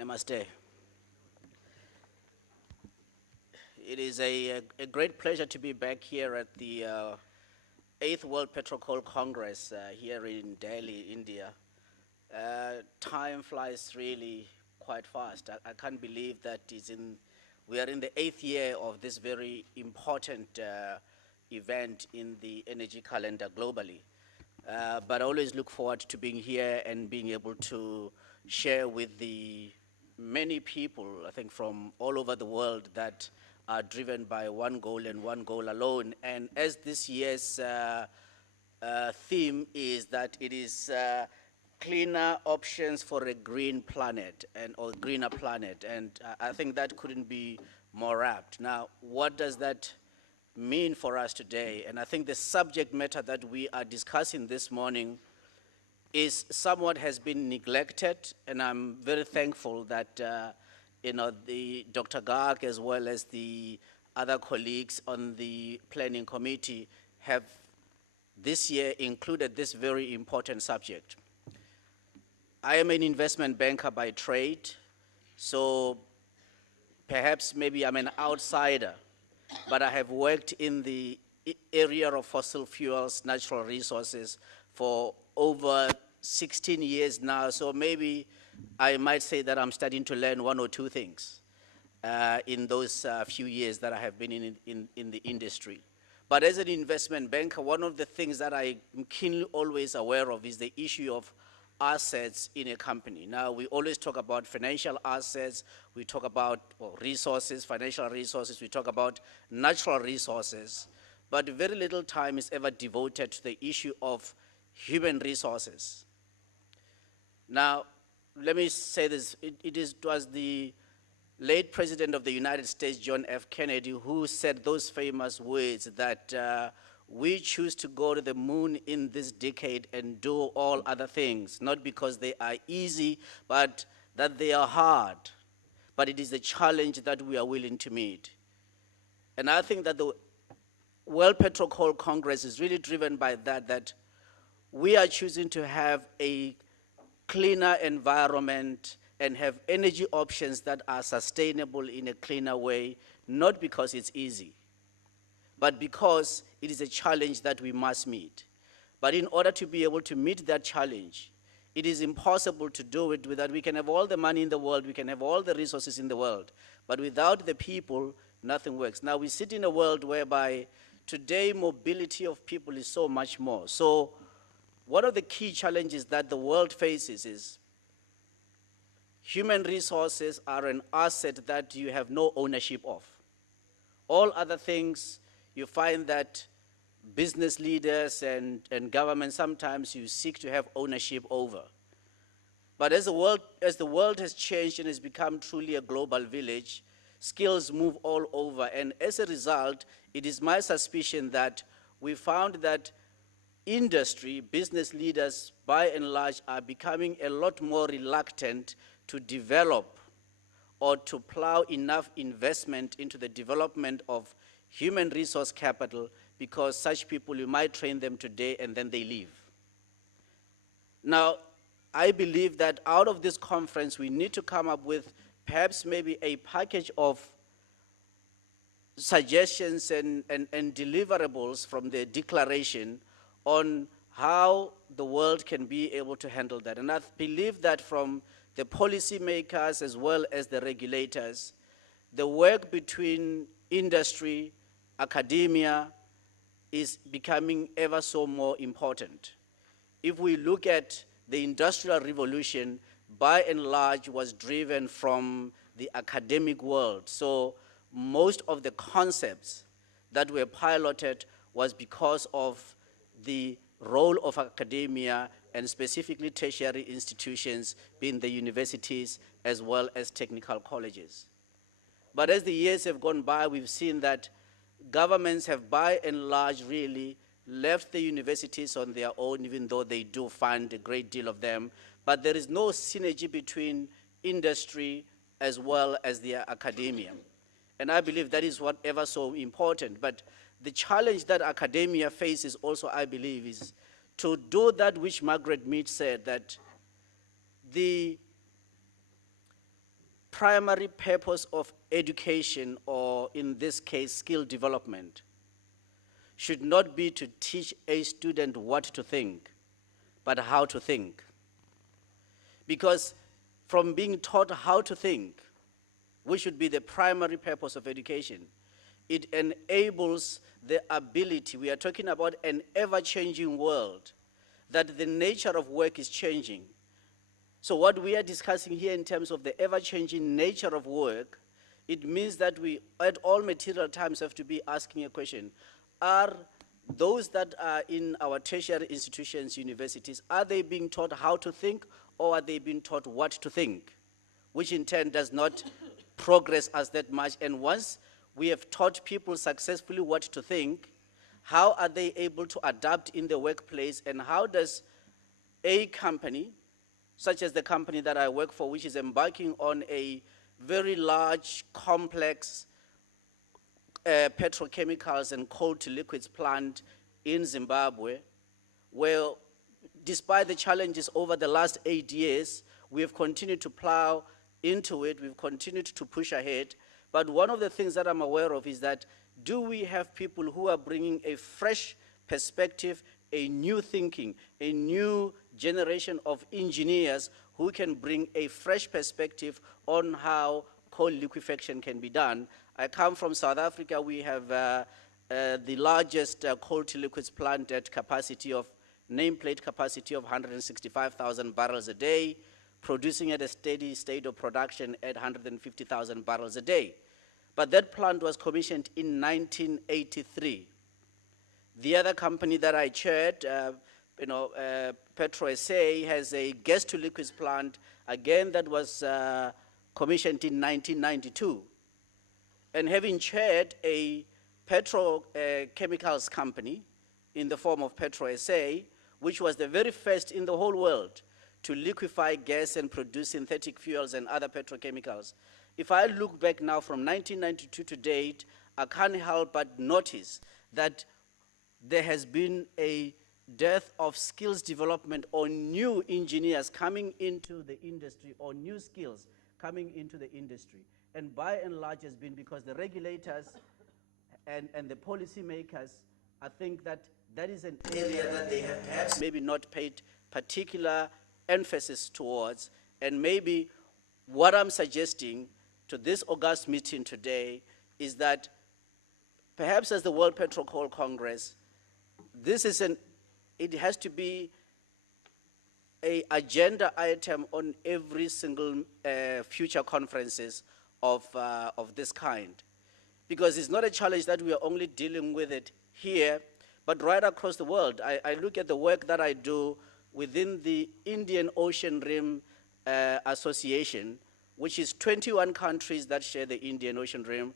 Namaste. It is a great pleasure to be back here at the 8th World PetroCoal Congress here in Delhi, India. Time flies really quite fast. I can't believe that we are in the 8th year of this very important event in the energy calendar globally. But I always look forward to being here and being able to share with the many people, I think, from all over the world that are driven by one goal and one goal alone. And as this year's theme is that it is cleaner options for a green planet or greener planet. And I think that couldn't be more apt. Now, what does that mean for us today? And I think the subject matter that we are discussing this morning is somewhat has been neglected, and I'm very thankful that the Dr. Garg as well as the other colleagues on the planning committee have this year included this very important subject. I am an investment banker by trade, so perhaps maybe I'm an outsider, but I have worked in the area of fossil fuels, natural resources for over 16 years now, so maybe I might say that I'm starting to learn one or two things in those few years that I have been in the industry. But as an investment banker, one of the things that I'm keenly always aware of is the issue of assets in a company. Now, we always talk about financial assets, we talk about resources, financial resources, we talk about natural resources, but very little time is ever devoted to the issue of human resources. Now, let me say this, it was the late President of the United States, John F. Kennedy, who said those famous words that we choose to go to the moon in this decade and do all other things, not because they are easy, but that they are hard. But it is a challenge that we are willing to meet. And I think that the World PetroCoal Congress is really driven by that we are choosing to have a cleaner environment and have energy options that are sustainable in a cleaner way, not because it's easy, but because it is a challenge that we must meet. But in order to be able to meet that challenge, it is impossible to do it without, we can have all the money in the world, we can have all the resources in the world, but without the people, nothing works. Now, we sit in a world whereby today mobility of people is so much more. So one of the key challenges that the world faces is human resources are an asset that you have no ownership of. All other things, you find that business leaders and government, sometimes you seek to have ownership over. But as the world has changed and has become truly a global village, skills move all over. And as a result, it is my suspicion that we found that industry, business leaders, by and large, are becoming a lot more reluctant to develop or to plow enough investment into the development of human resource capital, because such people, you might train them today and then they leave. Now, I believe that out of this conference, we need to come up with perhaps maybe a package of suggestions and deliverables from the declaration on how the world can be able to handle that. And I believe that from the policymakers as well as the regulators, the work between industry, academia is becoming ever so more important. If we look at the Industrial Revolution, by and large was driven from the academic world. So most of the concepts that were piloted was because of the role of academia and specifically tertiary institutions being the universities as well as technical colleges. But as the years have gone by, we've seen that governments have by and large really left the universities on their own, even though they do fund a great deal of them. But there is no synergy between industry as well as the academia. And I believe that is what ever so important. But the challenge that academia faces also, I believe, is to do that which Margaret Mead said, that the primary purpose of education, or in this case, skill development, should not be to teach a student what to think, but how to think. Because from being taught how to think, which should be the primary purpose of education, it enables the ability, we are talking about an ever-changing world, that the nature of work is changing. So what we are discussing here in terms of the ever-changing nature of work, it means that we, at all material times, have to be asking a question. Are those that are in our tertiary institutions, universities, are they being taught how to think, or are they being taught what to think? Which in turn does not progress us that much. And once we have taught people successfully what to think, how are they able to adapt in the workplace, and how does a company, such as the company that I work for, which is embarking on a very large, complex petrochemicals and coal to liquids plant in Zimbabwe, where despite the challenges over the last 8 years, we have continued to plow into it, we've continued to push ahead. But one of the things that I'm aware of is that, do we have people who are bringing a fresh perspective, a new thinking, a new generation of engineers who can bring a fresh perspective on how coal liquefaction can be done? I come from South Africa. We have the largest coal to liquids plant at capacity of, nameplate capacity of 165,000 barrels a day, producing at a steady state of production at 150,000 barrels a day. But that plant was commissioned in 1983. The other company that I chaired, PetroCoal, has a gas to liquids plant, again, that was commissioned in 1992. And having chaired a petrochemicals company in the form of PetroCoal, which was the very first in the whole world to liquefy gas and produce synthetic fuels and other petrochemicals. If I look back now from 1992 to date, I can't help but notice that there has been a dearth of skills development, or new engineers coming into the industry, or new skills coming into the industry. And by and large has been because the regulators and the policymakers, I think that is an area that they have perhaps maybe not paid particular emphasis towards. And maybe what I'm suggesting to this august meeting today is that perhaps as the World PetroCoal Congress, this is it has to be an agenda item on every single future conferences of this kind. Because it's not a challenge that we are only dealing with it here, but right across the world. I look at the work that I do within the Indian Ocean Rim Association, which is 21 countries that share the Indian Ocean Rim.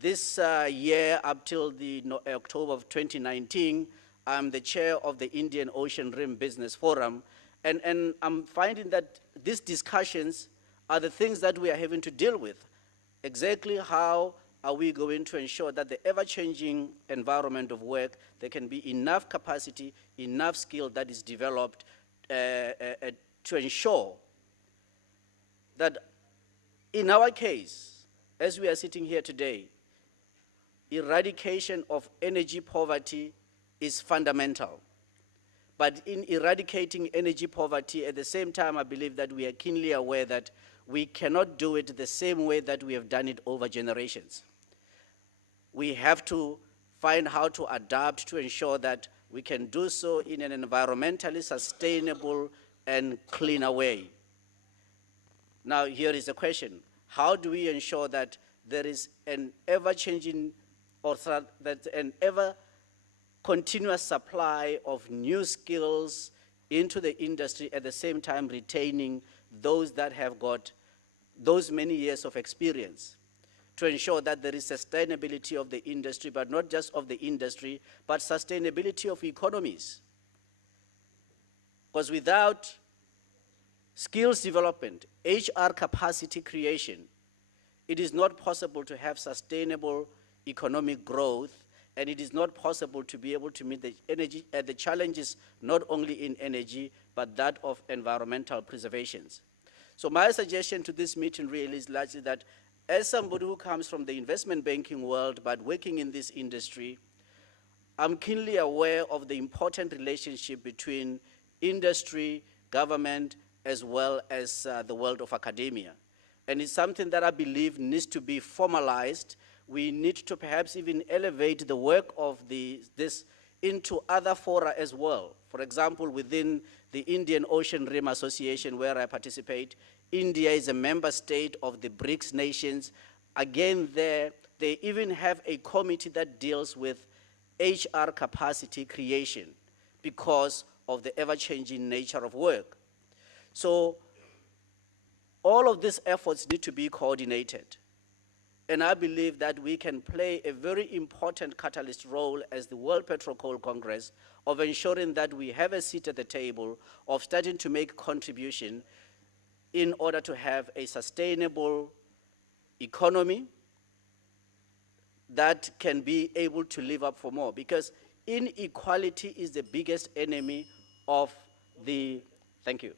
This year, up till the October of 2019, I'm the chair of the Indian Ocean Rim Business Forum. And I'm finding that these discussions are the things that we are having to deal with. Exactly how are we going to ensure that the ever-changing environment of work, there can be enough capacity, enough skill that is developed to ensure that in our case, as we are sitting here today, eradication of energy poverty is fundamental. But in eradicating energy poverty, at the same time, I believe that we are keenly aware that we cannot do it the same way that we have done it over generations. We have to find how to adapt to ensure that we can do so in an environmentally sustainable and cleaner way. Now, here is the question. How do we ensure that there is an ever-changing, or that an ever-continuous supply of new skills into the industry, at the same time retaining those that have got those many years of experience, to ensure that there is sustainability of the industry, but not just of the industry, but sustainability of economies. Because without skills development, HR capacity creation, it is not possible to have sustainable economic growth, and it is not possible to be able to meet the challenges not only in energy, but that of environmental preservations. So my suggestion to this meeting really is largely that as somebody who comes from the investment banking world but working in this industry, I'm keenly aware of the important relationship between industry, government, as well as the world of academia. And it's something that I believe needs to be formalized. We need to perhaps even elevate the work of this into other fora as well. For example, within the Indian Ocean Rim Association, where I participate, India is a member state of the BRICS nations. Again, there, they even have a committee that deals with HR capacity creation because of the ever-changing nature of work. So all of these efforts need to be coordinated. And I believe that we can play a very important catalyst role as the World PetroCoal Congress of ensuring that we have a seat at the table, of starting to make contribution in order to have a sustainable economy that can be able to live up for more. Because inequality is the biggest enemy of the, thank you.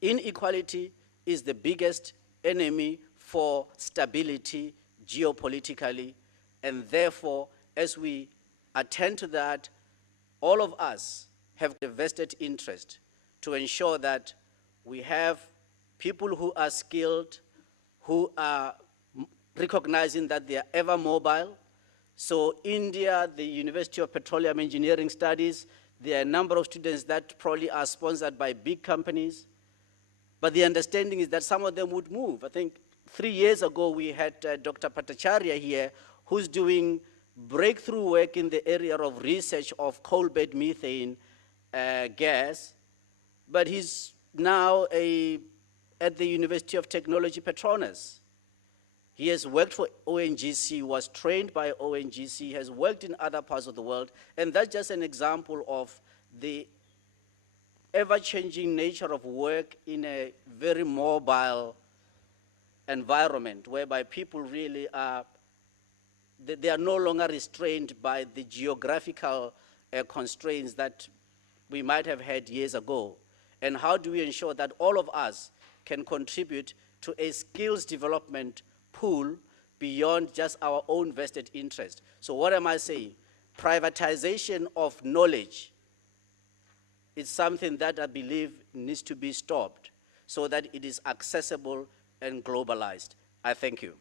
Inequality is the biggest enemy for stability geopolitically, and therefore, as we attend to that, all of us have a vested interest to ensure that we have people who are skilled, who are recognizing that they are ever mobile. So India, the University of Petroleum Engineering Studies, there are a number of students that probably are sponsored by big companies, but the understanding is that some of them would move. I think 3 years ago we had Dr. Bhattacharya here, who's doing breakthrough work in the area of research of coal bed methane gas, but he's now at the University of Technology Petronas. He has worked for ONGC, was trained by ONGC, has worked in other parts of the world, and that's just an example of the ever-changing nature of work in a very mobile environment, whereby people really are, they are no longer restrained by the geographical constraints that we might have had years ago. And how do we ensure that all of us can contribute to a skills development pool beyond just our own vested interest? So what am I saying? Privatization of knowledge is something that I believe needs to be stopped so that it is accessible and globalized. I thank you.